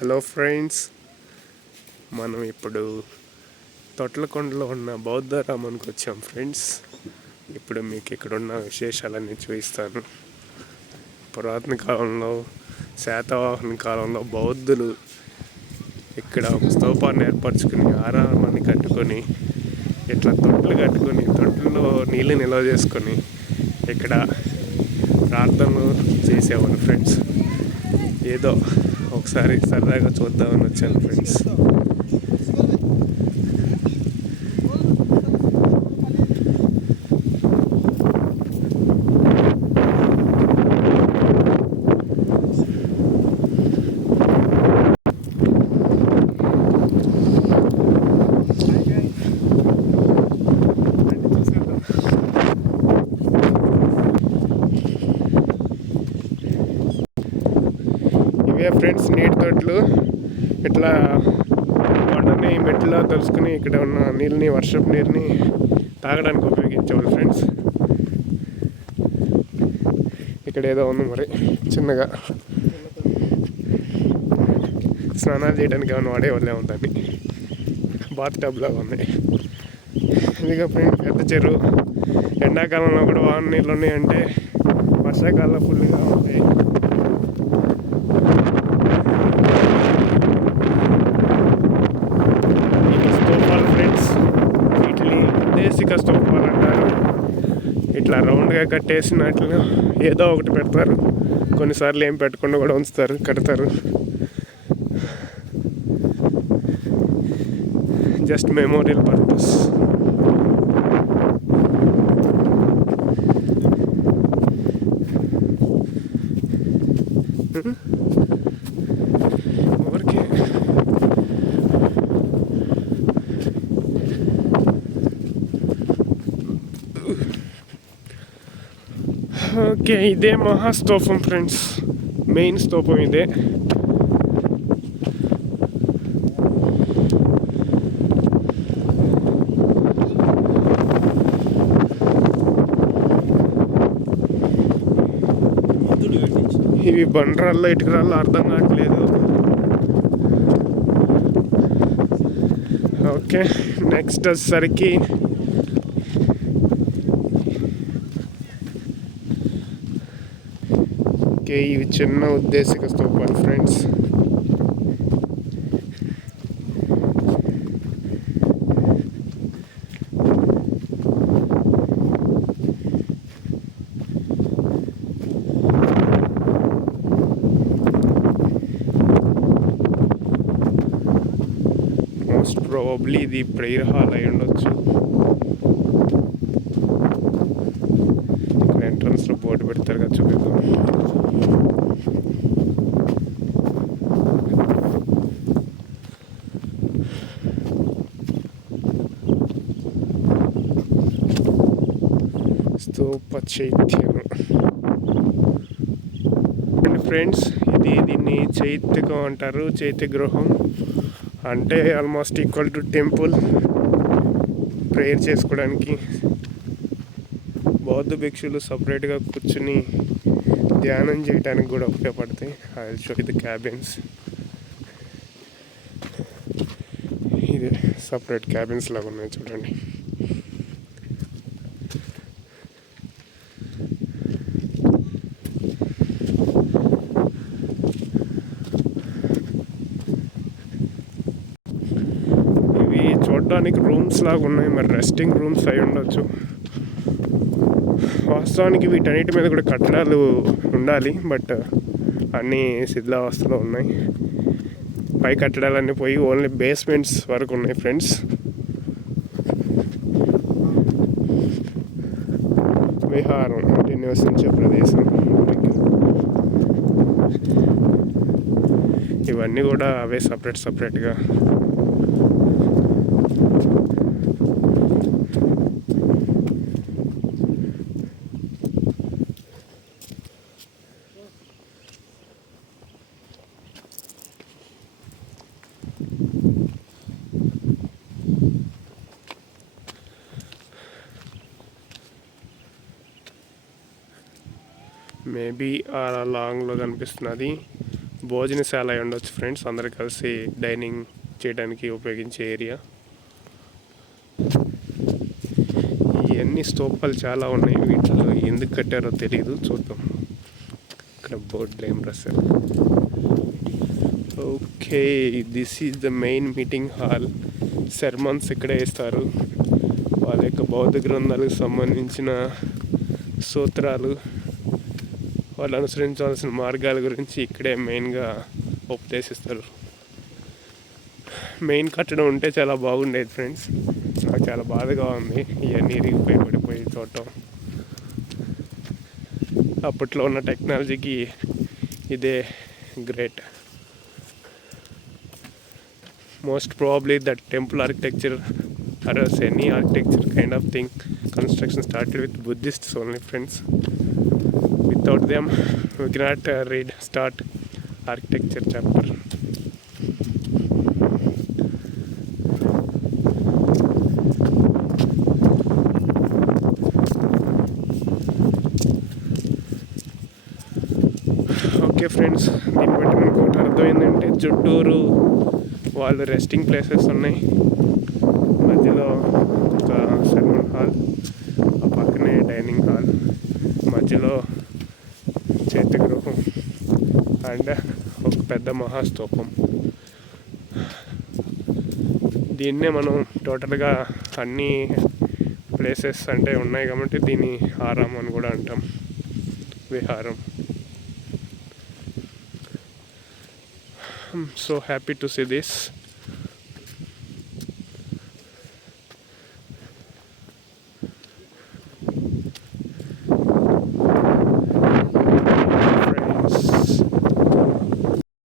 Hello friends, మనం ఇప్పుడు తొట్లకొండలో ఉన్న బౌద్ధరామానికి వచ్చాం ఫ్రెండ్స్. ఇప్పుడు మీకు ఇక్కడ ఉన్న విశేషాలన్నీ చూపిస్తాను. పురాతన కాలంలో, శాతవాహన కాలంలో బౌద్ధులు ఇక్కడ ఒక స్తూపాన్ని ఏర్పరచుకుని ఆరామాన్ని కట్టుకొని ఇట్లా తొట్లు కట్టుకొని తొట్టులో నీళ్ళు నిల్వ చేసుకొని ఇక్కడ ప్రార్థనలు చేసేవాళ్ళు ఫ్రెండ్స్. ఏదో ఒకసారి సరదాగా చూద్దామని వచ్చాను ఫ్రెండ్స్. ఇవే ఫ్రెండ్స్ నీటి తొట్లు. ఇట్లా కొండని మెట్లా తెలుసుకుని ఇక్కడ ఉన్న నీళ్ళని, వర్షపు నీరుని తాగడానికి ఉపయోగించేవాళ్ళు ఫ్రెండ్స్. ఇక్కడ ఏదో ఉంది మరి చిన్నగా స్నానాలు చేయడానికి ఏమైనా వాడేవాళ్ళే ఉందండి. బాత్ టబ్ లాగా ఉంది. ఇదిగా ఫ్రెండ్స్ పెద్ద చెరువు. ఎండాకాలంలో కూడా వాన నీళ్ళు ఉన్నాయంటే వర్షాకాలంలో ఫుల్గా ఉంటాయి. స్తూపాలు ఫ్రెండ్స్, వీటిని దేశిక స్తూపాలు అంటారు. ఇట్లా రౌండ్గా కట్టేసినట్లు ఏదో ఒకటి పెడతారు. కొన్నిసార్లు ఏం పెట్టకుండా కూడా ఉంచుతారు, కడతారు. Just memorial purpose. ఓకే, ఇదే మహాస్తూపం ఫ్రెండ్స్. మెయిన్ స్తూపం ఇదే. ఇవి బండరాల్లో ఇటుకరాల్లో అర్థం కావట్లేదు. ఓకే, నెక్స్ట్ వచ్చేసరికి ఇవి చిన్న ఉద్దేశిక స్తూపాలు ఫ్రెండ్స్. మోస్ట్ ప్రాబబ్లీ ఇది ప్రేయర్ హాల్ అయి ఉండొచ్చు. ఇక్కడ ఎంట్రన్స్లో బోర్డు పెడతారు కదా, చూపిద్దాం. స్తూప చైత్యం అండ్ ఫ్రెండ్స్, దీన్ని చైత్యకం అంటారు. చైత్య గృహం అంటే almost equal to temple. Prayer చేసుకోవడానికి బౌద్ధ భిక్షులు సపరేట్గా కూర్చుని ధ్యానం చేయడానికి కూడా ఉపయోగపడతాయి. I will show you the cabins. ఇది సపరేట్ క్యాబిన్స్ లాగా ఉన్నాయి చూడండి. చూడడానికి రూమ్స్ లాగా ఉన్నాయి, మరి రెస్టింగ్ రూమ్స్ అయి ఉండొచ్చు. వాస్తవానికి వీటన్నిటి మీద కూడా కట్టడాలు ఉండాలి, బట్ అన్నీ శిథిలావస్థలో ఉన్నాయి. పై కట్టడాలన్నీ పోయి ఓన్లీ బేస్మెంట్స్ వరకు ఉన్నాయి ఫ్రెండ్స్. విహారం అంటే నివసించే ప్రదేశం. ఇవన్నీ కూడా అవే సపరేట్గా. మేబీ ఆ లాంగ్లో కనిపిస్తున్నది భోజనశాల అయి ఉండొచ్చు ఫ్రెండ్స్, అందరు కలిసి డైనింగ్ చేయడానికి ఉపయోగించే ఏరియా. ఇవన్నీ స్తూపాలు చాలా ఉన్నాయి, వీటిలో ఎందుకు కట్టారో తెలియదు, చూద్దాం. ఇక్కడ బోర్డులు ఏం రాశారు. Okay, this is the main meeting hall. Sermons ఇక్కడే ఇస్తారు. వాళ్ళ యొక్క బౌద్ధ గ్రంథాలకు సంబంధించిన సూత్రాలు, వాళ్ళు అనుసరించాల్సిన మార్గాల గురించి ఇక్కడే మెయిన్గా ఉపదేశిస్తారు. మెయిన్ కట్టడం ఉంటే చాలా బాగుండేది ఫ్రెండ్స్. నాకు చాలా బాధగా ఉంది ఇవన్నీ ఇరిగిపోయి పడిపోయి చూడటం. అప్పట్లో ఉన్న టెక్నాలజీకి ఇదే great. Most probably that temple architecture or else any architecture kind of thing, construction started with Buddhists only friends. Without them we cannot start architecture chapter. Okay friends, దీన్ని బట్టి మనకు ఒకటి అర్థమైందంటే చుట్టూరు వాళ్ళు రెస్టింగ్ ప్లేసెస్ ఉన్నాయి. మధ్యలో ఒక సెర్మన్ హాల్, ఆ పక్కనే డైనింగ్ హాల్, మధ్యలో చైత్యగృహం అండ్ ఒక పెద్ద మహాస్తూపం. దీన్నే మనం టోటల్గా అన్ని ప్లేసెస్ అంటే ఉన్నాయి కాబట్టి దీన్ని ఆరాం అని కూడా అంటాం, విహారం. I'm so happy to see this.